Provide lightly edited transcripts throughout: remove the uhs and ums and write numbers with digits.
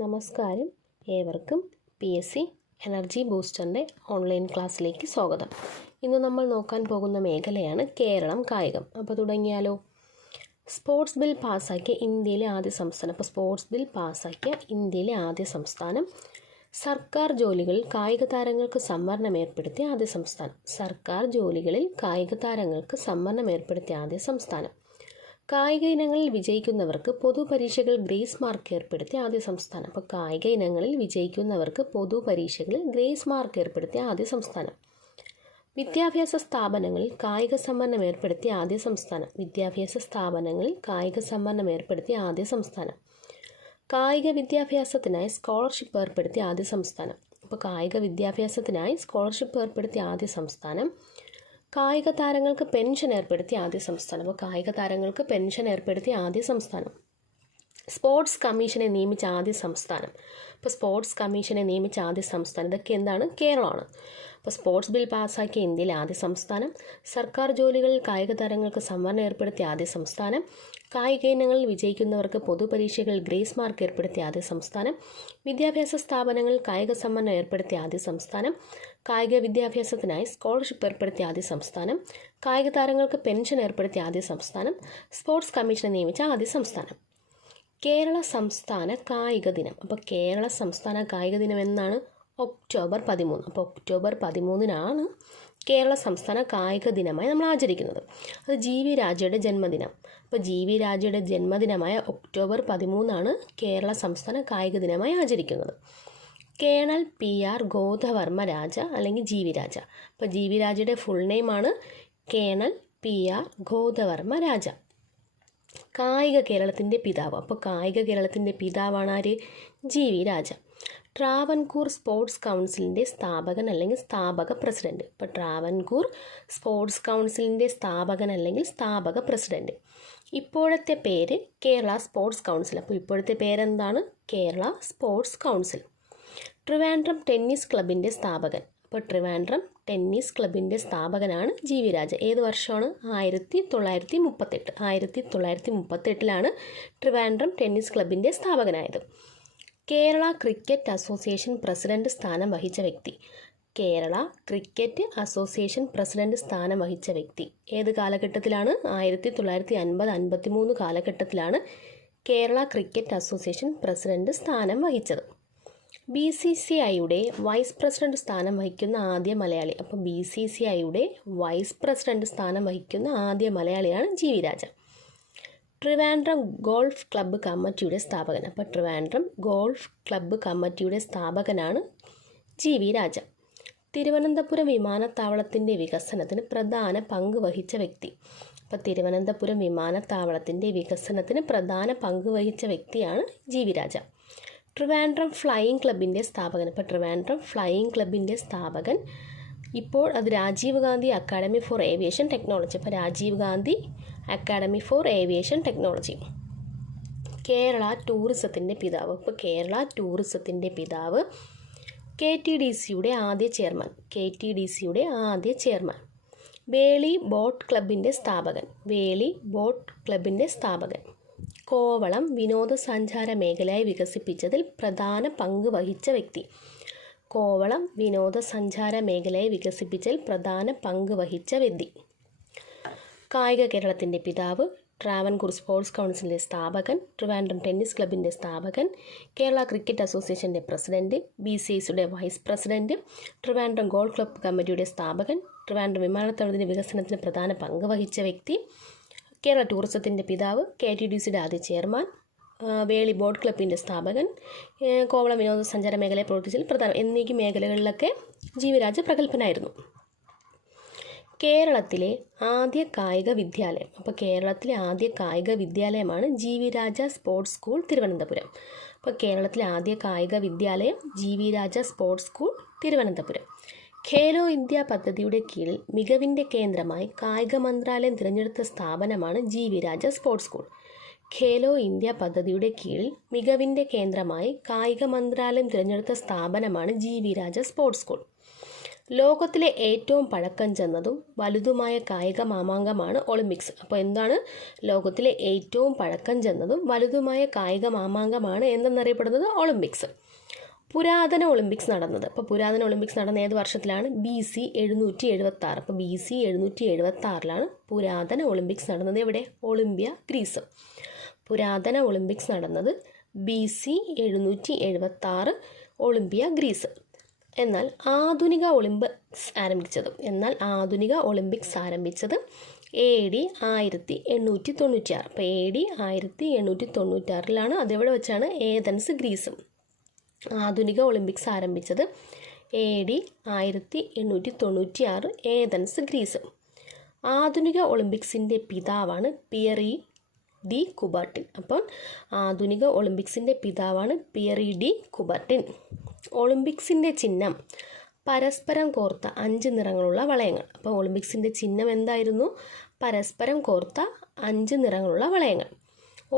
നമസ്കാരം. ഏവർക്കും PSC energy ബൂസ്റ്ററിൻ്റെ online ക്ലാസ്സിലേക്ക് സ്വാഗതം. ഇന്ന് നമ്മൾ നോക്കാൻ പോകുന്ന മേഖലയാണ് കേരളം കായികം. അപ്പോൾ തുടങ്ങിയാലോ. സ്പോർട്സ് ബിൽ പാസ്സാക്കിയ ഇന്ത്യയിലെ ആദ്യ സംസ്ഥാനം. അപ്പോൾ സ്പോർട്സ് ബിൽ പാസ്സാക്കിയ ഇന്ത്യയിലെ ആദ്യ സംസ്ഥാനം. സർക്കാർ ജോലികളിൽ കായിക താരങ്ങൾക്ക് സംവരണം ഏർപ്പെടുത്തിയ ആദ്യ സംസ്ഥാനം. സർക്കാർ ജോലികളിൽ കായിക താരങ്ങൾക്ക് സംവരണം ഏർപ്പെടുത്തിയ ആദ്യ സംസ്ഥാനം. കായിക ഇനങ്ങളിൽ വിജയിക്കുന്നവർക്ക് പൊതുപരീക്ഷകൾ ഗ്രേസ് മാർക്ക് ഏർപ്പെടുത്തിയ ആദ്യ സംസ്ഥാനം. അപ്പോൾ കായിക ഇനങ്ങളിൽ വിജയിക്കുന്നവർക്ക് പൊതുപരീക്ഷകളിൽ ഗ്രേസ് മാർക്ക് ഏർപ്പെടുത്തിയ ആദ്യ സംസ്ഥാനം. വിദ്യാഭ്യാസ സ്ഥാപനങ്ങളിൽ കായിക സംവരണം ഏർപ്പെടുത്തിയ ആദ്യ സംസ്ഥാനം. വിദ്യാഭ്യാസ സ്ഥാപനങ്ങളിൽ കായിക സംവരണം ഏർപ്പെടുത്തിയ ആദ്യ സംസ്ഥാനം. കായിക വിദ്യാഭ്യാസത്തിനായി സ്കോളർഷിപ്പ് ഏർപ്പെടുത്തിയ ആദ്യ സംസ്ഥാനം. അപ്പോൾ കായിക വിദ്യാഭ്യാസത്തിനായി സ്കോളർഷിപ്പ് ഏർപ്പെടുത്തിയ ആദ്യ സംസ്ഥാനം. കായിക താരങ്ങൾക്ക് പെൻഷൻ ഏർപ്പെടുത്തിയ ആദ്യ സംസ്ഥാനം. അപ്പോൾ കായിക താരങ്ങൾക്ക് പെൻഷൻ ഏർപ്പെടുത്തിയ ആദ്യ സംസ്ഥാനം. സ്പോർട്സ് കമ്മീഷനെ നിയമിച്ച ആദ്യ സംസ്ഥാനം. അപ്പോൾ സ്പോർട്സ് കമ്മീഷനെ നിയമിച്ച ആദ്യ സംസ്ഥാനം ഇതൊക്കെ എന്താണ്? കേരളമാണ്. അപ്പോൾ സ്പോർട്സ് ബിൽ പാസ്സാക്കിയ ഇന്ത്യയിലെ ആദ്യ സംസ്ഥാനം. സർക്കാർ ജോലികളിൽ കായിക താരങ്ങൾക്ക് സംവരണം ഏർപ്പെടുത്തിയ ആദ്യ സംസ്ഥാനം. കായിക ഇനങ്ങളിൽ വിജയിക്കുന്നവർക്ക് പൊതുപരീക്ഷകളിൽ ഗ്രേസ് മാർക്ക് ഏർപ്പെടുത്തിയ ആദ്യ സംസ്ഥാനം. വിദ്യാഭ്യാസ സ്ഥാപനങ്ങളിൽ കായിക സംവരണം ഏർപ്പെടുത്തിയ ആദ്യ സംസ്ഥാനം. കായിക വിദ്യാഭ്യാസത്തിനായി സ്കോളർഷിപ്പ് ഏർപ്പെടുത്തിയ ആദ്യ സംസ്ഥാനം. കായിക താരങ്ങൾക്ക് പെൻഷൻ ഏർപ്പെടുത്തിയ ആദ്യ സംസ്ഥാനം. സ്പോർട്സ് കമ്മീഷനെ നിയമിച്ച ആദ്യ സംസ്ഥാനം. കേരള സംസ്ഥാന കായിക ദിനം. അപ്പോൾ കേരള സംസ്ഥാന കായിക ദിനം എന്നാണ്? ഒക്ടോബർ 13. അപ്പോൾ ഒക്ടോബർ 13 കേരള സംസ്ഥാന കായിക ദിനമായി നമ്മൾ ആചരിക്കുന്നത്. അത് GV രാജയുടെ ജന്മദിനം. അപ്പോൾ GV രാജയുടെ ജന്മദിനമായ ഒക്ടോബർ 13 കേരള സംസ്ഥാന കായിക ദിനമായി ആചരിക്കുന്നത്. കേണൽ PR ഗോദവർമ്മ രാജ അല്ലെങ്കിൽ GV രാജ. അപ്പോൾ GV രാജയുടെ ഫുൾ നെയിമാണ് കേണൽ PR ഗോദവർമ്മ രാജ. കായിക കേരളത്തിൻ്റെ പിതാവ്. അപ്പോൾ കായിക കേരളത്തിൻ്റെ പിതാവാണ് ആര്? GV രാജ. ട്രാവൻകൂർ സ്പോർട്സ് കൗൺസിലിൻ്റെ സ്ഥാപകൻ അല്ലെങ്കിൽ സ്ഥാപക പ്രസിഡന്റ്. ഇപ്പോൾ ട്രാവൻകൂർ സ്പോർട്സ് കൗൺസിലിൻ്റെ സ്ഥാപകൻ അല്ലെങ്കിൽ സ്ഥാപക പ്രസിഡന്റ്. ഇപ്പോഴത്തെ പേര് കേരള സ്പോർട്സ് കൗൺസിൽ. അപ്പോൾ ഇപ്പോഴത്തെ പേരെന്താണ്? Kerala sports council. Trivandrum tennis ക്ലബിൻ്റെ സ്ഥാപകൻ. അപ്പോൾ ട്രിവാൻഡ്രം ടെന്നീസ് ക്ലബിൻ്റെ സ്ഥാപകനാണ് GV രാജ. ഏത് വർഷമാണ്? 1938. 1938 ട്രിവാൻഡ്രം ടെന്നീസ് ക്ലബിൻ്റെ സ്ഥാപകനായത്. കേരള ക്രിക്കറ്റ് അസോസിയേഷൻ പ്രസിഡന്റ് സ്ഥാനം വഹിച്ച വ്യക്തി. കേരള ക്രിക്കറ്റ് അസോസിയേഷൻ പ്രസിഡന്റ് സ്ഥാനം വഹിച്ച വ്യക്തി ഏത് കാലഘട്ടത്തിലാണ്? 1950-53 കാലഘട്ടത്തിലാണ് കേരള ക്രിക്കറ്റ് അസോസിയേഷൻ പ്രസിഡന്റ് സ്ഥാനം വഹിച്ചത്. BCCIയുടെ വൈസ് പ്രസിഡന്റ് സ്ഥാനം വഹിക്കുന്ന ആദ്യ മലയാളി. അപ്പോൾ BCCIയുടെ വൈസ് പ്രസിഡന്റ് സ്ഥാനം വഹിക്കുന്ന ആദ്യ മലയാളിയാണ് GV രാജ. ട്രിവാൻഡ്രം ഗോൾഫ് ക്ലബ്ബ് കമ്മിറ്റിയുടെ സ്ഥാപകൻ. അപ്പോൾ ട്രിവാൻഡ്രം ഗോൾഫ് ക്ലബ്ബ് കമ്മിറ്റിയുടെ സ്ഥാപകനാണ് GV രാജ. തിരുവനന്തപുരം വിമാനത്താവളത്തിൻ്റെ വികസനത്തിന് പ്രധാന പങ്ക് വഹിച്ച വ്യക്തി. അപ്പോൾ തിരുവനന്തപുരം വിമാനത്താവളത്തിൻ്റെ വികസനത്തിന് പ്രധാന പങ്ക് വഹിച്ച വ്യക്തിയാണ് GV രാജ. ട്രിവാൻഡ്രം ഫ്ലൈയിങ് ക്ലബിൻ്റെ സ്ഥാപകൻ. അപ്പോൾ ട്രിവാൻഡ്രം ഫ്ലൈയിങ് ക്ലബിൻ്റെ സ്ഥാപകൻ ഇപ്പോൾ അത് Rajiv Gandhi academy for aviation technology. അപ്പോൾ Rajiv Gandhi academy for aviation technology. Kerala ടൂറിസത്തിൻ്റെ പിതാവ്. ഇപ്പോൾ കേരള ടൂറിസത്തിൻ്റെ പിതാവ് KTDCയുടെ ആദ്യ ചെയർമാൻ. KTDCയുടെ ആദ്യ ചെയർമാൻ. വേളി ബോട്ട് ക്ലബിൻ്റെ സ്ഥാപകൻ. വേളി ബോട്ട് ക്ലബിൻ്റെ സ്ഥാപകൻ. കോവളം വിനോദസഞ്ചാര മേഖലയായി വികസിപ്പിച്ചതിൽ പ്രധാന പങ്ക് വഹിച്ച വ്യക്തി. കോവളം വിനോദസഞ്ചാര മേഖലയെ വികസിപ്പിച്ചതിൽ പ്രധാന പങ്ക് വഹിച്ച വ്യക്തി. കായിക കേരളത്തിൻ്റെ പിതാവ്. ട്രാവൻകൂർ സ്പോർട്സ് കൗൺസിലിൻ്റെ സ്ഥാപകൻ. ട്രിവാൻഡ്രം ടെന്നീസ് ക്ലബിൻ്റെ സ്ഥാപകൻ. കേരള ക്രിക്കറ്റ് അസോസിയേഷൻ്റെ പ്രസിഡന്റ്. BCCIയുടെ vice president. Trivandrum golf club കമ്മിറ്റിയുടെ സ്ഥാപകൻ. ട്രിവാൻഡ്രം വിമാനത്താവളത്തിൻ്റെ വികസനത്തിന് പ്രധാന പങ്ക് വഹിച്ച വ്യക്തി. കേരള ടൂറിസത്തിൻ്റെ പിതാവ്. KTDCയുടെ ആദ്യ ചെയർമാൻ. വേളി ബോട്ട് ക്ലബിൻ്റെ സ്ഥാപകൻ. കോവളം വിനോദസഞ്ചാര മേഖലയെ പ്രവർത്തിച്ചതിൽ പ്രധാന എന്നീ മേഖലകളിലൊക്കെ GV രാജ പ്രഗത്ഭനായിരുന്നു. കേരളത്തിലെ ആദ്യ കായിക വിദ്യാലയം. അപ്പോൾ കേരളത്തിലെ ആദ്യ കായിക വിദ്യാലയമാണ് GV Raja sports school Thiruvananthapuram. അപ്പോൾ കേരളത്തിലെ ആദ്യ കായിക വിദ്യാലയം GV Raja sports school Thiruvananthapuram. Khelo India പദ്ധതിയുടെ കീഴിൽ മികവിൻ്റെ കേന്ദ്രമായി കായിക മന്ത്രാലയം തിരഞ്ഞെടുത്ത സ്ഥാപനമാണ് GV Raja sports school. Khelo India പദ്ധതിയുടെ കീഴിൽ മികവിൻ്റെ കേന്ദ്രമായി കായിക മന്ത്രാലയം തിരഞ്ഞെടുത്ത സ്ഥാപനമാണ് GV രാജ സ്പോർട്സ് സ്കൂൾ. ലോകത്തിലെ ഏറ്റവും പഴക്കം ചെന്നതും വലുതുമായ കായിക മാമാങ്കമാണ് ഒളിമ്പിക്സ്. അപ്പോൾ എന്താണ് ലോകത്തിലെ ഏറ്റവും പഴക്കം ചെന്നതും വലുതുമായ കായിക മാമാങ്കമാണ് എന്തെന്നറിയപ്പെടുന്നത്? ഒളിമ്പിക്സ്. പുരാതന ഒളിമ്പിക്സ് നടന്നത്, അപ്പോൾ പുരാതന ഒളിമ്പിക്സ് നടന്ന ഏത് വർഷത്തിലാണ്? BC 776. അപ്പോൾ BC 776 പുരാതന ഒളിമ്പിക്സ് നടന്നത്. എവിടെ? Olympia, Greece. പുരാതന ഒളിമ്പിക്സ് നടന്നത് BC 776 ഒളിമ്പ്യ, ഗ്രീസ്. എന്നാൽ ആധുനിക ഒളിമ്പിക്സ് ആരംഭിച്ചത് AD 1896. അപ്പോൾ AD 1896 അതെവിടെ വെച്ചാണ്? Athens, Greece. ആധുനിക ഒളിമ്പിക്സ് ആരംഭിച്ചത് AD 1896 ഏതൻസ്, ഗ്രീസ്. ആധുനിക ഒളിമ്പിക്സിൻ്റെ പിതാവാണ് പിയറി ഡി കുബർട്ടിൻ. അപ്പം ആധുനിക ഒളിമ്പിക്സിൻ്റെ പിതാവാണ് പിയറി ഡി കുബർട്ടിൻ. ഒളിമ്പിക്സിൻ്റെ ചിഹ്നം പരസ്പരം കോർത്ത 5 നിറങ്ങളുള്ള വളയങ്ങൾ. അപ്പോൾ ഒളിമ്പിക്സിൻ്റെ ചിഹ്നം എന്തായിരുന്നു? പരസ്പരം കോർത്ത 5 നിറങ്ങളുള്ള വളയങ്ങൾ.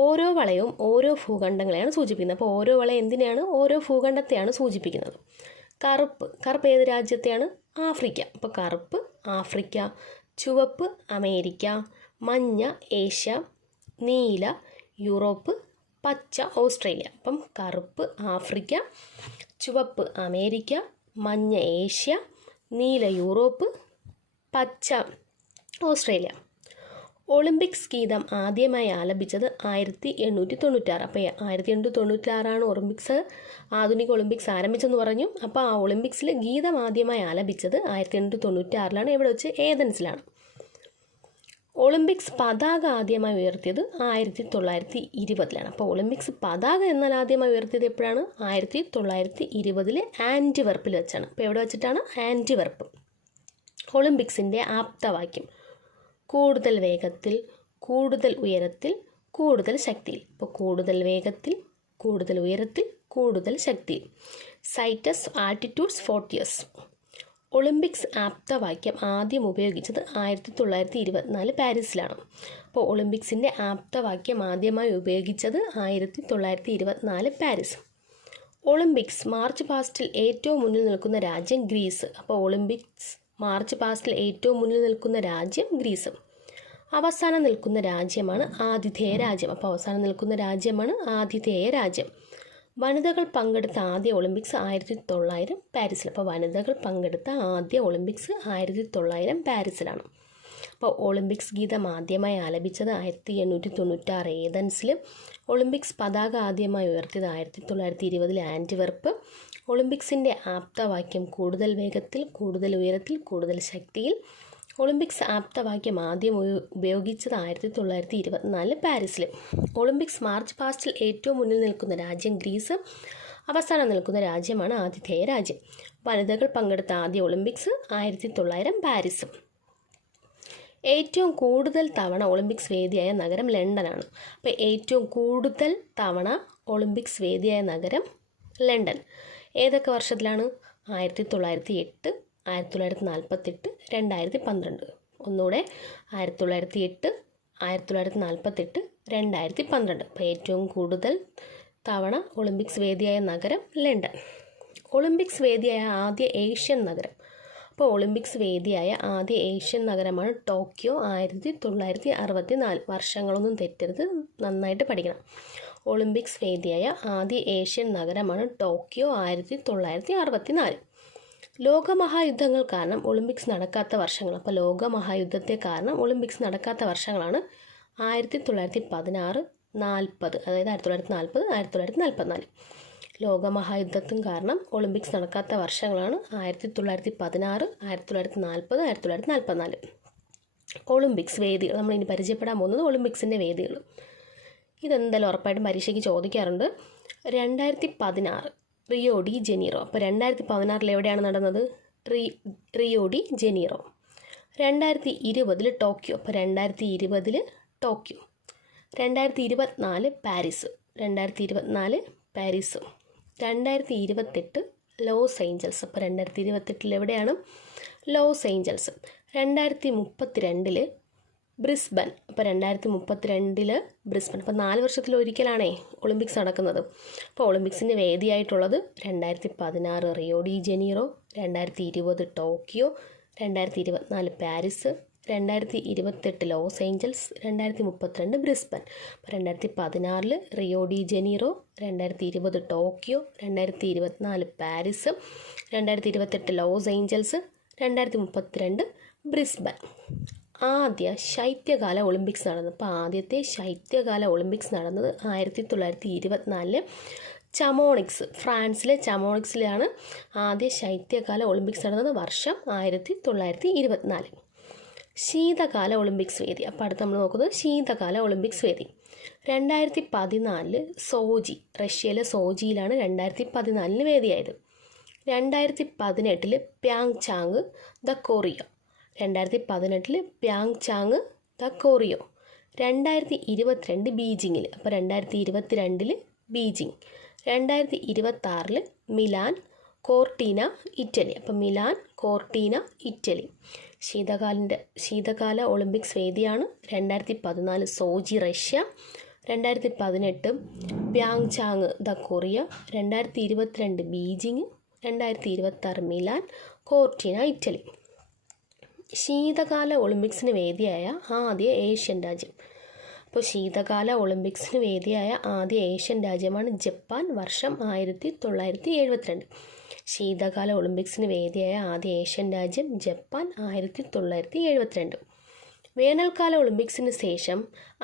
ഓരോ വളയവും ഓരോ ഭൂഖണ്ഡങ്ങളെയാണ് സൂചിപ്പിക്കുന്നത്. അപ്പോൾ ഓരോ വളയം എന്തിനെയാണ്? ഓരോ ഭൂഖണ്ഡത്തെയാണ് സൂചിപ്പിക്കുന്നത്. കറുപ്പ് ഏത് രാജ്യത്തെയാണ്? ആഫ്രിക്ക. അപ്പോൾ കറുപ്പ് ആഫ്രിക്ക, ചുവപ്പ് അമേരിക്ക, മഞ്ഞ ഏഷ്യ, നീല യൂറോപ്പ്, പച്ച ഓസ്ട്രേലിയ. അപ്പം കറുപ്പ് ആഫ്രിക്ക, ചുവപ്പ് അമേരിക്ക, മഞ്ഞ ഏഷ്യ, നീല യൂറോപ്പ്, പച്ച ഓസ്ട്രേലിയ. ഒളിമ്പിക്സ് ഗീതം ആദ്യമായി ആലപിച്ചത് 1896. അപ്പോൾ 1896 ആധുനിക ഒളിമ്പിക്സ് ആരംഭിച്ചെന്ന് പറഞ്ഞു. അപ്പോൾ ആ ഒളിമ്പിക്സിൽ ഗീതം ആദ്യമായി ആലപിച്ചത് 1896 എവിടെ വെച്ച്? ഏതൻസിലാണ്. ഒളിമ്പിക്സ് പതാക ആദ്യമായി ഉയർത്തിയത് 1920. അപ്പോൾ ഒളിമ്പിക്സ് പതാക എന്നാൽ ആദ്യമായി ഉയർത്തിയത് എപ്പോഴാണ്? 1920 ആൻറ്റിവർപ്പിൽ വെച്ചാണ്. അപ്പോൾ എവിടെ വെച്ചിട്ടാണ്? ആൻറ്റിവർപ്പ്. ഒളിമ്പിക്സിൻ്റെ ആപ്തവാക്യം കൂടുതൽ വേഗത്തിൽ, കൂടുതൽ ഉയരത്തിൽ, കൂടുതൽ ശക്തിയിൽ. ഇപ്പോൾ കൂടുതൽ വേഗത്തിൽ, കൂടുതൽ ഉയരത്തിൽ, കൂടുതൽ ശക്തിയിൽ. സൈറ്റസ് ആൾട്ടിറ്റ്യൂഡ്സ് ഫോർട്ടിയസ്. ഒളിമ്പിക്സ് ആപ്തവാക്യം ആദ്യം ഉപയോഗിച്ചത് 1924 പാരീസിലാണ്. അപ്പോൾ ഒളിമ്പിക്സിൻ്റെ ആപ്തവാക്യം ആദ്യമായി ഉപയോഗിച്ചത് 1924 പാരീസ്. ഒളിമ്പിക്സ് മാർച്ച് പാസ്റ്റിൽ ഏറ്റവും മുന്നിൽ നിൽക്കുന്ന രാജ്യം ഗ്രീസ്. അപ്പോൾ ഒളിമ്പിക്സ് മാർച്ച് പാസ്റ്റിൽ ഏറ്റവും മുന്നിൽ നിൽക്കുന്ന രാജ്യം ഗ്രീസ്. അവസാനം നിൽക്കുന്ന രാജ്യമാണ് ആതിഥേയ രാജ്യം. അപ്പോൾ അവസാനം നിൽക്കുന്ന രാജ്യമാണ് ആതിഥേയ രാജ്യം. വനിതകൾ പങ്കെടുത്ത ആദ്യ ഒളിമ്പിക്സ് 1900 പാരീസിൽ. അപ്പോൾ വനിതകൾ പങ്കെടുത്ത ആദ്യ ഒളിമ്പിക്സ് 1900 പാരീസിലാണ്. അപ്പോൾ ഒളിമ്പിക്സ് ഗീതം ആദ്യമായി ആലപിച്ചത് 1896 ഏതൻസിൽ. ഒളിമ്പിക്സ് പതാക ആദ്യമായി ഉയർത്തിയത് 1920 ആൻറ്റിവർപ്പ്. ഒളിമ്പിക്സിൻ്റെ ആപ്തവാക്യം കൂടുതൽ വേഗത്തിൽ, കൂടുതൽ ഉയരത്തിൽ, കൂടുതൽ ശക്തിയിൽ. ഒളിമ്പിക്സ് ആപ്തവാക്യം ആദ്യം ഉപയോഗിച്ചത് 1924 പാരീസിൽ. ഒളിമ്പിക്സ് മാർച്ച് പാസ്റ്റിൽ ഏറ്റവും മുന്നിൽ നിൽക്കുന്ന രാജ്യം ഗ്രീസ്. അവസാനം നിൽക്കുന്ന രാജ്യമാണ് ആതിഥേയ രാജ്യം. വനിതകൾ പങ്കെടുത്ത ആദ്യ ഒളിമ്പിക്സ് 1900 പാരീസ്. ഏറ്റവും കൂടുതൽ തവണ ഒളിമ്പിക്സ് വേദിയായ നഗരം ലണ്ടനാണ്. അപ്പോൾ ഏറ്റവും കൂടുതൽ തവണ ഒളിമ്പിക്സ് വേദിയായ നഗരം ലണ്ടൻ. ഏതൊക്കെ വർഷത്തിലാണ്? 1908, 1948, 2012. ഒന്നുകൂടെ 1908, 1948, 2012. അപ്പോൾ ഏറ്റവും കൂടുതൽ തവണ ഒളിമ്പിക്സ് വേദിയായ നഗരം ലണ്ടൻ. ഒളിമ്പിക്സ് വേദിയായ ആദ്യ ഏഷ്യൻ നഗരം. അപ്പോൾ ഒളിമ്പിക്സ് വേദിയായ ആദ്യ ഏഷ്യൻ നഗരമാണ് ടോക്കിയോ. 1964. വർഷങ്ങളൊന്നും തെറ്റരുത്, നന്നായിട്ട് പഠിക്കണം. ഒളിമ്പിക്സ് വേദിയായ ആദ്യ ഏഷ്യൻ നഗരമാണ് ടോക്കിയോ. 1964. ലോകമഹായുദ്ധങ്ങൾ കാരണം ഒളിമ്പിക്സ് നടക്കാത്ത വർഷങ്ങൾ. അപ്പോൾ ലോകമഹായുദ്ധത്തെ കാരണം ഒളിമ്പിക്സ് നടക്കാത്ത വർഷങ്ങളാണ് 1916, 40. അതായത് 1940, 1944. ലോകമഹായുദ്ധത്തിന് കാരണം ഒളിമ്പിക്സ് നടക്കാത്ത വർഷങ്ങളാണ് 1916, 1940, 1944. ഒളിമ്പിക്സ് വേദികൾ. നമ്മളിനി പരിചയപ്പെടാൻ പോകുന്നത് ഒളിമ്പിക്സിൻ്റെ വേദികൾ. ഇതെന്തായാലും ഉറപ്പായിട്ടും പരീക്ഷയ്ക്ക് ചോദിക്കാറുണ്ട്. 2016 റിയോ ഡി ജനീറോ. അപ്പോൾ 2016 എവിടെയാണ് നടന്നത്? Rio de Janeiro. 2020 ടോക്കിയോ. അപ്പോൾ 2020 Tokyo. 2024 Paris. 2024 Paris. 2028 Los Angeles. അപ്പോൾ 2028 എവിടെയാണ്? Los Angeles. 2032 ബ്രിസ്ബൻ. അപ്പോൾ 2032 ബ്രിസ്ബൻ. അപ്പോൾ 4 വർഷത്തിലൊരിക്കലാണേ ഒളിമ്പിക്സ് നടക്കുന്നത്. അപ്പോൾ ഒളിമ്പിക്സിൻ്റെ വേദിയായിട്ടുള്ളത് 2016 Rio de Janeiro, 2020 Tokyo, 2024 Paris, 2028 Los Angeles, 2032 Brisbane. അപ്പോൾ 2016 Rio de Janeiro, 2020 Tokyo, 2024 Paris, 2028 Los Angeles, 2032 Brisbane. ആദ്യ ശൈത്യകാല ഒളിമ്പിക്സ് നടന്നത്. അപ്പോൾ ആദ്യത്തെ ശൈത്യകാല ഒളിമ്പിക്സ് നടന്നത് 1924 ചമോണിക്സ്, ഫ്രാൻസിലെ ചമോണിക്സിലാണ് ആദ്യ ശൈത്യകാല ഒളിമ്പിക്സ് നടന്നത്. വർഷം 1924. ശീതകാല ഒളിമ്പിക്സ് വേദി. അപ്പോൾ അടുത്ത് നമ്മൾ നോക്കുന്നത് ശീതകാല ഒളിമ്പിക്സ് വേദി. 2014 സോജി, റഷ്യയിലെ സോജിയിലാണ് 2014 വേദിയായത്. 2018 പ്യാങ്ചാങ് ദ കൊറിയോ, 2018 പ്യാങ്ചാങ് ദ കൊറിയോ. 2022 ബീജിങ്ങിൽ. അപ്പോൾ 2022 ബീജിങ്. 2026 Milan Cortina Italy. അപ്പോൾ മിലാൻ കോർട്ടീന ഇറ്റലി. ശീതകാല ഒളിമ്പിക്സ് വേദിയാണ് 2014 Sochi Russia, 2018 Pyeongchang the Korea, 2022 Beijing, 2026 Milan Cortina Italy. ശീതകാല ഒളിമ്പിക്സിന് വേദിയായ ആദ്യ ഏഷ്യൻ രാജ്യം. അപ്പോൾ ശീതകാല ഒളിമ്പിക്സിന് വേദിയായ ആദ്യ ഏഷ്യൻ രാജ്യമാണ് ജപ്പാൻ. വർഷം 1972. ശീതകാല ഒളിമ്പിക്സിന് വേദിയായ ആദ്യ ഏഷ്യൻ രാജ്യം ജപ്പാൻ, 1972. വേനൽക്കാല ഒളിമ്പിക്സിന് ശേഷം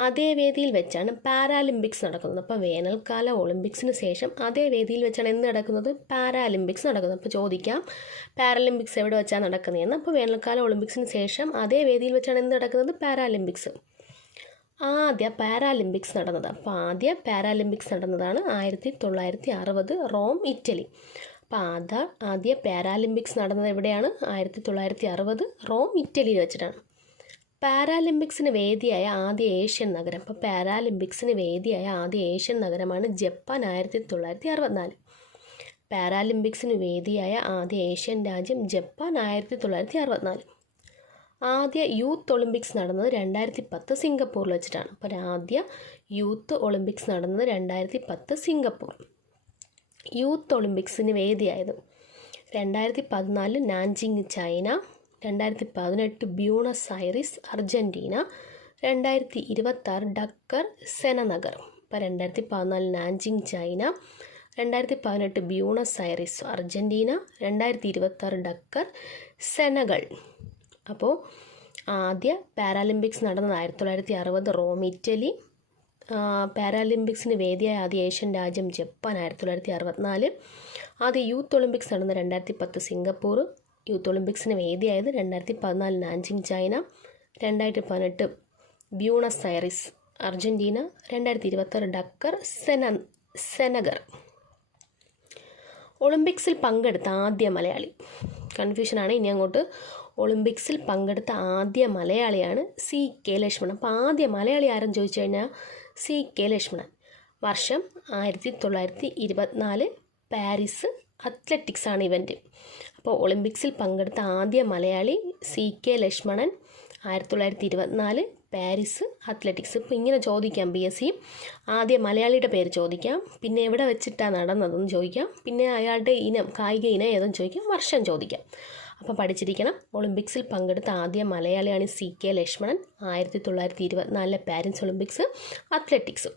അതേ വേദിയിൽ വെച്ചാണ് പാരാലിമ്പിക്സ് നടക്കുന്നത്. അപ്പോൾ വേനൽക്കാല ഒളിമ്പിക്സിന് ശേഷം അതേ വേദിയിൽ വെച്ചാണ് എന്ത് നടക്കുന്നത്? പാരാലിമ്പിക്സ് നടക്കുന്നത്. അപ്പോൾ ചോദിക്കാം പാരാലിമ്പിക്സ് എവിടെ വെച്ചാണ് നടക്കുന്നതെന്ന്. അപ്പോൾ വേനൽക്കാല ഒളിമ്പിക്സിന് ശേഷം അതേ വേദിയിൽ വെച്ചാണ് എന്ത് നടക്കുന്നത്? പാരാലിമ്പിക്സ്. ആദ്യ പാരാലിമ്പിക്സ് നടന്നത്. അപ്പോൾ ആദ്യ പാരാലിമ്പിക്സ് നടന്നതാണ് 1960 റോം, ഇറ്റലി. അപ്പോൾ ആദ്യ പാരാലിമ്പിക്സ് നടന്നത് എവിടെയാണ്? 1960 റോം, ഇറ്റലിയിൽ വെച്ചിട്ടാണ്. പാരാലിമ്പിക്സിന് വേദിയായ ആദ്യ ഏഷ്യൻ നഗരം. അപ്പോൾ പാരാലിമ്പിക്സിന് വേദിയായ ആദ്യ ഏഷ്യൻ നഗരമാണ് ജപ്പാൻ, 1964. പാരാലിമ്പിക്സിന് വേദിയായ ആദ്യ ഏഷ്യൻ രാജ്യം ജപ്പാൻ, 1964. ആദ്യ യൂത്ത് ഒളിമ്പിക്സ് നടന്നത് 2010 സിംഗപ്പൂരിൽ വെച്ചിട്ടാണ്. അപ്പോൾ ആദ്യ യൂത്ത് ഒളിമ്പിക്സ് നടന്നത് 2010 സിംഗപ്പൂർ. യൂത്ത് ഒളിമ്പിക്സിന് വേദിയായത് 2014 Nanjing China, 2018 Buenos Aires Argentina, 2026 Dakar Senegal. അപ്പോൾ 2014 Nanjing China, 2018 Buenos Aires Argentina, 2026 Dakar Senegal. അപ്പോൾ ആദ്യ പാരാലിമ്പിക്സ് നടന്നത് 1960 റോം, ഇറ്റലി. പാരാലിമ്പിക്സിന് വേദിയായ ആദ്യ ഏഷ്യൻ രാജ്യം ജപ്പാൻ, 1964. ആദ്യ യൂത്ത് ഒളിമ്പിക്സ് നടന്നത് 2010 സിംഗപ്പൂർ. യൂത്ത് ഒളിമ്പിക്സിന് വേദിയായത് 2014 Nanjing China, 2018 Buenos Aires Argentina, 2026 Dakar Senegal. ഒളിമ്പിക്സിൽ പങ്കെടുത്ത ആദ്യ മലയാളി. കൺഫ്യൂഷനാണ് ഇനി അങ്ങോട്ട്. ഒളിമ്പിക്സിൽ പങ്കെടുത്ത ആദ്യ മലയാളിയാണ് CK ലക്ഷ്മണൻ. അപ്പോൾ ആദ്യ മലയാളി ആരെന്ന് ചോദിച്ചു കഴിഞ്ഞാൽ CK ലക്ഷ്മണൻ. വർഷം 1924 പാരീസ് അത്ലറ്റിക്സ് ആണ് ഇവൻറ്റ്. അപ്പോൾ ഒളിമ്പിക്സിൽ പങ്കെടുത്ത ആദ്യ Malayali CK Lakshmanan, 1924 Paris athletics. ഇപ്പോൾ ഇങ്ങനെ ചോദിക്കാം PSC. ആദ്യ മലയാളിയുടെ പേര് ചോദിക്കാം, പിന്നെ എവിടെ വെച്ചിട്ടാണ് നടന്നതെന്ന് ചോദിക്കാം, പിന്നെ അയാളുടെ കായിക ഇനം ഏതെന്ന് ചോദിക്കാം, വർഷം ചോദിക്കാം. അപ്പോൾ പഠിച്ചിരിക്കണം. ഒളിമ്പിക്സിൽ പങ്കെടുത്ത ആദ്യ മലയാളിയാണ് CK Lakshmanan, 1924 Paris Olympics athletics.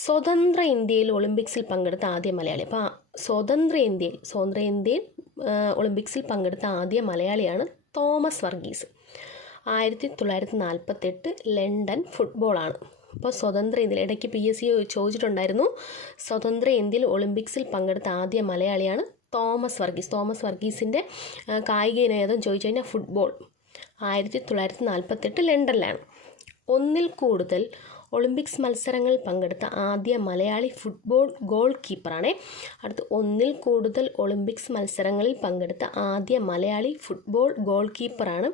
സ്വതന്ത്ര ഇന്ത്യയിൽ ഒളിമ്പിക്സിൽ പങ്കെടുത്ത ആദ്യ മലയാളി. അപ്പോൾ സ്വതന്ത്ര ഇന്ത്യയിൽ ഒളിമ്പിക്സിൽ പങ്കെടുത്ത ആദ്യ മലയാളിയാണ് തോമസ് വർഗീസ്. 1948 ലണ്ടൻ ഫുട്ബോളാണ്. അപ്പോൾ സ്വതന്ത്ര ഇന്ത്യയിൽ ഇടയ്ക്ക് PSC ചോദിച്ചിട്ടുണ്ടായിരുന്നു. സ്വതന്ത്ര ഇന്ത്യയിൽ ഒളിമ്പിക്സിൽ പങ്കെടുത്ത ആദ്യ മലയാളിയാണ് തോമസ് വർഗീസ്. തോമസ് വർഗീസിൻ്റെ കായിക ഇനം ഏതെന്ന് ചോദിച്ചു കഴിഞ്ഞാൽ ഫുട്ബോൾ. 1948 ലണ്ടനിലാണ്. ഒന്നിൽ കൂടുതൽ ഒളിമ്പിക്സ് മത്സരങ്ങളിൽ പങ്കെടുത്ത ആദ്യ മലയാളി ഫുട്ബോൾ ഗോൾ കീപ്പറാണ്. അടുത്ത് ഒന്നിൽ കൂടുതൽ ഒളിമ്പിക്സ് മത്സരങ്ങളിൽ പങ്കെടുത്ത ആദ്യ മലയാളി ഫുട്ബോൾ ഗോൾ കീപ്പറാണ്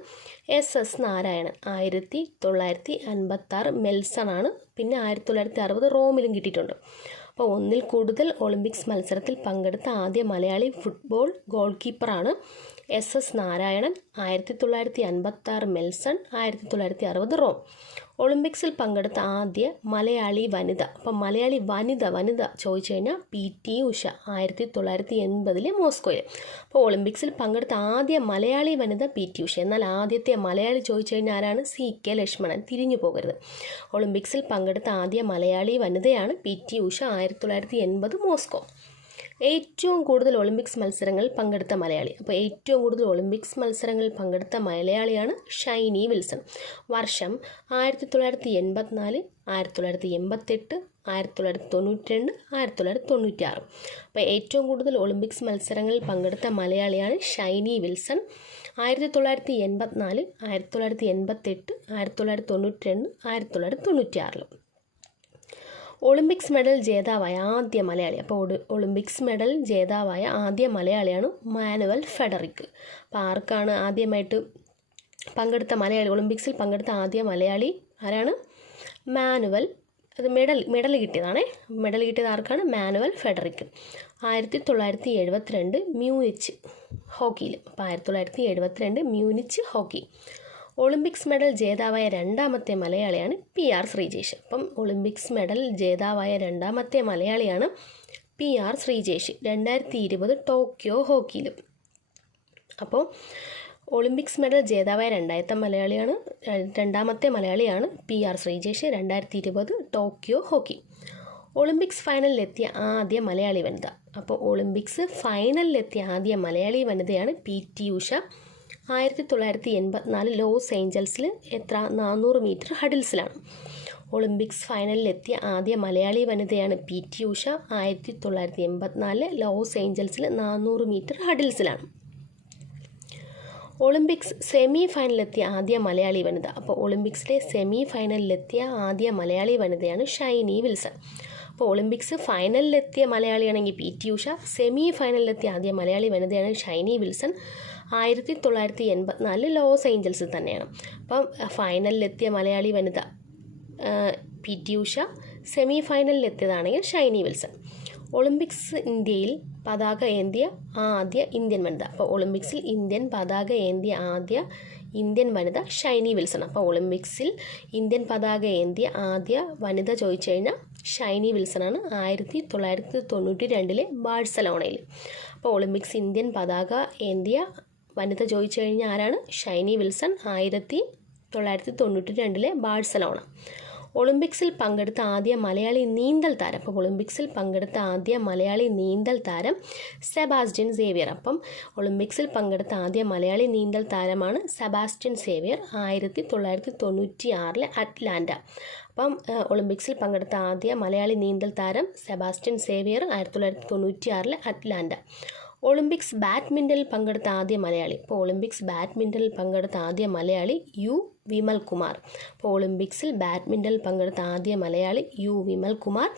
SS നാരായണൻ. 1956 മെൽസൺ ആണ്. പിന്നെ 1960 റോമിലും കിട്ടിയിട്ടുണ്ട്. അപ്പോൾ ഒന്നിൽ കൂടുതൽ ഒളിമ്പിക്സ് മത്സരത്തിൽ പങ്കെടുത്ത ആദ്യ മലയാളി ഫുട്ബോൾ ഗോൾ കീപ്പറാണ് SS നാരായണൻ, 1956 മെൽസൺ, 1960 റോം. ഒളിമ്പിക്സിൽ പങ്കെടുത്ത ആദ്യ മലയാളി വനിത. അപ്പം മലയാളി വനിത ചോദിച്ചു കഴിഞ്ഞാൽ PT ഉഷ, 1980 മോസ്കോയിൽ. അപ്പോൾ ഒളിമ്പിക്സിൽ പങ്കെടുത്ത ആദ്യ മലയാളി വനിത PT ഉഷ. എന്നാൽ ആദ്യത്തെ മലയാളി ചോദിച്ചു കഴിഞ്ഞാൽ ആരാണ്? CK ലക്ഷ്മണൻ. തിരിഞ്ഞു പോകരുത്. ഒളിമ്പിക്സിൽ പങ്കെടുത്ത ആദ്യ മലയാളി വനിതയാണ് PT ഉഷ, 1980 മോസ്കോ. ഏറ്റവും കൂടുതൽ ഒളിമ്പിക്സ് മത്സരങ്ങളിൽ പങ്കെടുത്ത മലയാളി. അപ്പോൾ ഏറ്റവും കൂടുതൽ ഒളിമ്പിക്സ് മത്സരങ്ങളിൽ പങ്കെടുത്ത മലയാളിയാണ് ഷൈനി വിൽസൺ. വർഷം 1984, 1988, 1992, 1996. അപ്പോൾ ഏറ്റവും കൂടുതൽ ഒളിമ്പിക്സ് മത്സരങ്ങളിൽ പങ്കെടുത്ത മലയാളിയാണ് ഷൈനി വിൽസൺ. 1984, 1988, 1992, 1996. ഒളിമ്പിക്സ് മെഡൽ ജേതാവായ ആദ്യ മലയാളി. അപ്പോൾ ഒളിമ്പിക്സ് മെഡൽ ജേതാവായ ആദ്യ മലയാളിയാണ് മാനുവൽ ഫെഡറിക്. അപ്പോൾ ആർക്കാണ് ആദ്യമായിട്ട് പങ്കെടുത്ത മലയാളി? ഒളിമ്പിക്സിൽ പങ്കെടുത്ത ആദ്യ മലയാളി ആരാണ്? മാനുവൽ. അത് മെഡൽ കിട്ടിയതാണേ. മെഡൽ കിട്ടിയത് ആർക്കാണ്? Manual Federico. 1972 മ്യൂണിച്ച് ഹോക്കിയിൽ. അപ്പോൾ 1972 മ്യൂണിച്ച് ഹോക്കി. ഒളിമ്പിക്സ് മെഡൽ ജേതാവായ രണ്ടാമത്തെ മലയാളിയാണ് PR ശ്രീജേഷ്. അപ്പം ഒളിമ്പിക്സ് മെഡൽ ജേതാവായ രണ്ടാമത്തെ മലയാളിയാണ് PR ശ്രീജേഷ്, 2020 ടോക്കിയോ ഹോക്കിയിലും. അപ്പോൾ ഒളിമ്പിക്സ് മെഡൽ ജേതാവായ രണ്ടാമത്തെ മലയാളിയാണ് PR Sreejesh, 2020 Tokyo hockey. Olympics ഫൈനലിലെത്തിയ ആദ്യ മലയാളി വനിത. അപ്പോൾ ഒളിമ്പിക്സ് ഫൈനലിലെത്തിയ ആദ്യ മലയാളി വനിതയാണ് PT ഉഷ. 1984 ലോസ് ഏഞ്ചൽസിൽ 400 മീറ്റർ ഹഡിൽസിലാണ്. ഒളിമ്പിക്സ് ഫൈനലിലെത്തിയ ആദ്യ മലയാളി വനിതയാണ് PT ഉഷ. 1984 ലോസ് ഏഞ്ചൽസിൽ 400 മീറ്റർ ഹഡിൽസിലാണ്. ഒളിമ്പിക്സ് സെമി ഫൈനലിലെത്തിയ ആദ്യ മലയാളി വനിത. അപ്പോൾ ഒളിമ്പിക്സിലെ സെമി ഫൈനലിലെത്തിയ ആദ്യ മലയാളി വനിതയാണ് ഷൈനി വിൽസൺ. അപ്പോൾ ഒളിമ്പിക്സ് ഫൈനലിലെത്തിയ മലയാളിയാണെങ്കിൽ PT ഉഷ, സെമി ഫൈനലിലെത്തിയ ആദ്യ മലയാളി വനിതയാണ് ഷൈനി വിൽസൺ. 1984 ലോസ് ഏഞ്ചൽസിൽ തന്നെയാണ്. അപ്പം ഫൈനലിലെത്തിയ മലയാളി വനിത PT ഉഷ, സെമി ഫൈനലിലെത്തിയതാണെങ്കിൽ ഷൈനി വിൽസൺ. ഒളിമ്പിക്സ് ഇന്ത്യയിൽ പതാക ഏന്തിയ ആദ്യ ഇന്ത്യൻ വനിത. അപ്പോൾ ഒളിമ്പിക്സിൽ ഇന്ത്യൻ പതാക ഏന്തിയ ആദ്യ ഇന്ത്യൻ വനിത ഷൈനി വിൽസൺ. അപ്പോൾ ഒളിമ്പിക്സിൽ ഇന്ത്യൻ പതാക ഏന്തിയ ആദ്യ വനിത ചോദിച്ചു കഴിഞ്ഞാൽ ഷൈനി വിൽസണാണ്, 1992 ബാഴ്സലോണയിൽ. അപ്പോൾ ഒളിമ്പിക്സ് ഇന്ത്യൻ പതാക ഏന്തിയ വനിത ചോദിച്ചു കഴിഞ്ഞാൽ ആരാണ്? ഷൈനി വിൽസൺ, 1992 ബാഴ്സലോണ. ഒളിമ്പിക്സിൽ പങ്കെടുത്ത ആദ്യ മലയാളി നീന്തൽ താരം. അപ്പോൾ ഒളിമ്പിക്സിൽ പങ്കെടുത്ത ആദ്യ മലയാളി നീന്തൽ താരം സെബാസ്റ്റ്യൻ സേവ്യർ. അപ്പം ഒളിമ്പിക്സിൽ പങ്കെടുത്ത ആദ്യ മലയാളി നീന്തൽ താരമാണ് സെബാസ്റ്റ്യൻ സേവ്യർ, 1996 അറ്റ്ലാന്റ. അപ്പം ഒളിമ്പിക്സിൽ പങ്കെടുത്ത ആദ്യ മലയാളി നീന്തൽ താരം സെബാസ്റ്റ്യൻ സേവ്യർ, 1996 അറ്റ്ലാന്റ. ഒളിമ്പിക്സ് ബാഡ്മിൻ്റണിൽ പങ്കെടുത്ത ആദ്യ മലയാളി. ഇപ്പോൾ ഒളിമ്പിക്സ് ബാഡ്മിൻ്റണിൽ പങ്കെടുത്ത ആദ്യ മലയാളി U വിമൽ കുമാർ. അപ്പോൾ ഒളിമ്പിക്സിൽ ബാഡ്മിൻ്റണിൽ പങ്കെടുത്ത ആദ്യ Malayali U Vimal Kumar,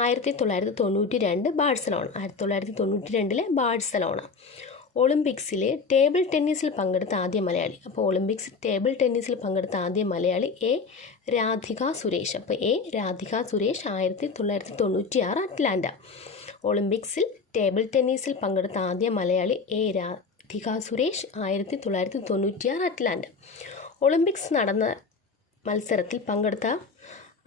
1992 Barcelona. 1992 Barcelona. ഒളിമ്പിക്സിലെ ടേബിൾ ടെന്നീസിൽ പങ്കെടുത്ത ആദ്യ മലയാളി. അപ്പോൾ ഒളിമ്പിക്സ് ടേബിൾ ടെന്നീസിൽ പങ്കെടുത്ത ആദ്യ മലയാളി A രാധിക സുരേഷ്. അപ്പോൾ A രാധിക സുരേഷ്, 1996 അറ്റ്ലാന്റ. ഒളിമ്പിക്സിൽ ടേബിൾ ടെന്നീസിൽ പങ്കെടുത്ത ആദ്യ Malayali A Radhika Suresh, 1996 Atlanta. Olympics നടന്ന മത്സരത്തിൽ പങ്കെടുത്ത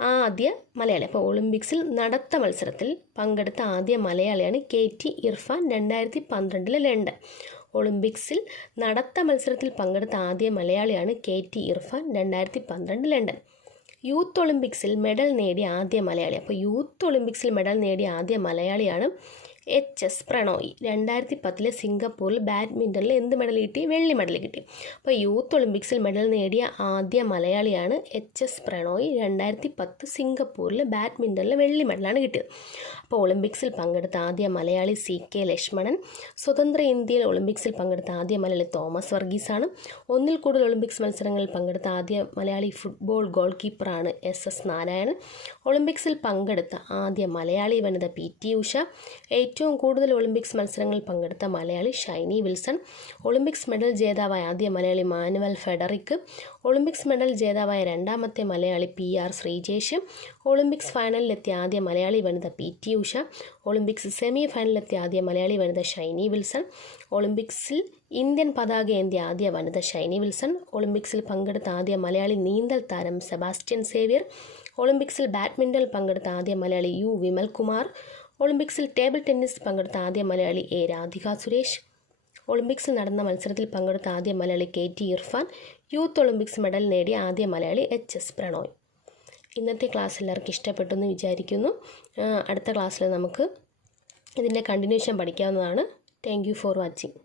ആദ്യ മലയാളി. അപ്പോൾ ഒളിമ്പിക്സിൽ നടത്ത മത്സരത്തിൽ പങ്കെടുത്ത ആദ്യ മലയാളിയാണ് KT ഇർഫാൻ, 2012 ലണ്ടൻ. ഒളിമ്പിക്സിൽ നടത്ത മത്സരത്തിൽ പങ്കെടുത്ത ആദ്യ മലയാളിയാണ് KT ഇർഫാൻ, 2012 ലണ്ടൻ. യൂത്ത് ഒളിമ്പിക്സിൽ മെഡൽ നേടിയ ആദ്യ മലയാളി. അപ്പോൾ യൂത്ത് ഒളിമ്പിക്സിൽ മെഡൽ നേടിയ ആദ്യ മലയാളിയാണ് HS പ്രണോയ്. 2010 സിംഗപ്പൂരിൽ ബാഡ്മിൻ്റണിൽ എന്ത് മെഡൽ കിട്ടി? വെള്ളി മെഡൽ കിട്ടി. അപ്പോൾ യൂത്ത് ഒളിമ്പിക്സിൽ മെഡൽ നേടിയ ആദ്യ മലയാളിയാണ് HS പ്രണോയ്. 2010 സിംഗപ്പൂരിൽ ബാഡ്മിൻ്റണിൽ വെള്ളി മെഡലാണ് കിട്ടിയത്. അപ്പോൾ ഒളിമ്പിക്സിൽ പങ്കെടുത്ത ആദ്യ മലയാളി CK ലക്ഷ്മണൻ. സ്വതന്ത്ര ഇന്ത്യയിൽ ഒളിമ്പിക്സിൽ പങ്കെടുത്ത ആദ്യ മലയാളി തോമസ് വർഗീസാണ്. ഒന്നിൽ കൂടുതൽ ഒളിമ്പിക്സ് മത്സരങ്ങളിൽ പങ്കെടുത്ത ആദ്യ മലയാളി ഫുട്ബോൾ ഗോൾ കീപ്പറാണ് SS നാരായണൻ. ഒളിമ്പിക്സിൽ പങ്കെടുത്ത ആദ്യ മലയാളി വനിത PT ഉഷ. ഏറ്റവും കൂടുതൽ ഒളിമ്പിക്സ് മത്സരങ്ങളിൽ പങ്കെടുത്ത മലയാളി ഷൈനി വിൽസൺ. ഒളിമ്പിക്സ് മെഡൽ ജേതാവായ ആദ്യ മലയാളി മാനുവൽ ഫെഡറിക്. ഒളിമ്പിക്സ് മെഡൽ ജേതാവായ രണ്ടാമത്തെ മലയാളി PR ശ്രീജേഷ്. ഒളിമ്പിക്സ് ഫൈനലിലെത്തിയ ആദ്യ മലയാളി വനിത PT ഉഷ. ഒളിമ്പിക്സ് സെമി ഫൈനലിലെത്തിയ ആദ്യ മലയാളി വനിത ഷൈനി വിൽസൺ. ഒളിമ്പിക്സിൽ ഇന്ത്യൻ പതാക ഏന്തിയ ആദ്യ വനിത ഷൈനി വിൽസൺ. ഒളിമ്പിക്സിൽ പങ്കെടുത്ത ആദ്യ മലയാളി നീന്തൽ താരം സെബാസ്റ്റ്യൻ സേവ്യർ. ഒളിമ്പിക്സിൽ ബാഡ്മിൻ്റണിൽ പങ്കെടുത്ത ആദ്യ മലയാളി U വിമൽകുമാർ. ഒളിമ്പിക്സിൽ ടേബിൾ ടെന്നീസിൽ പങ്കെടുത്ത ആദ്യ മലയാളി A രാധിക സുരേഷ്. ഒളിമ്പിക്സിൽ നടന്ന മത്സരത്തിൽ പങ്കെടുത്ത ആദ്യ Malayali KT Irfan. Youth Olympics medal നേടിയ ആദ്യ മലയാളി HS പ്രണോയ്. ഇന്നത്തെ ക്ലാസ് എല്ലാവർക്കും ഇഷ്ടപ്പെട്ടു എന്ന് വിചാരിക്കുന്നു. അടുത്ത ക്ലാസ്സിൽ നമുക്ക് ഇതിൻ്റെ കണ്ടിന്യൂഷൻ പഠിക്കാവുന്നതാണ്. Thank you for watching.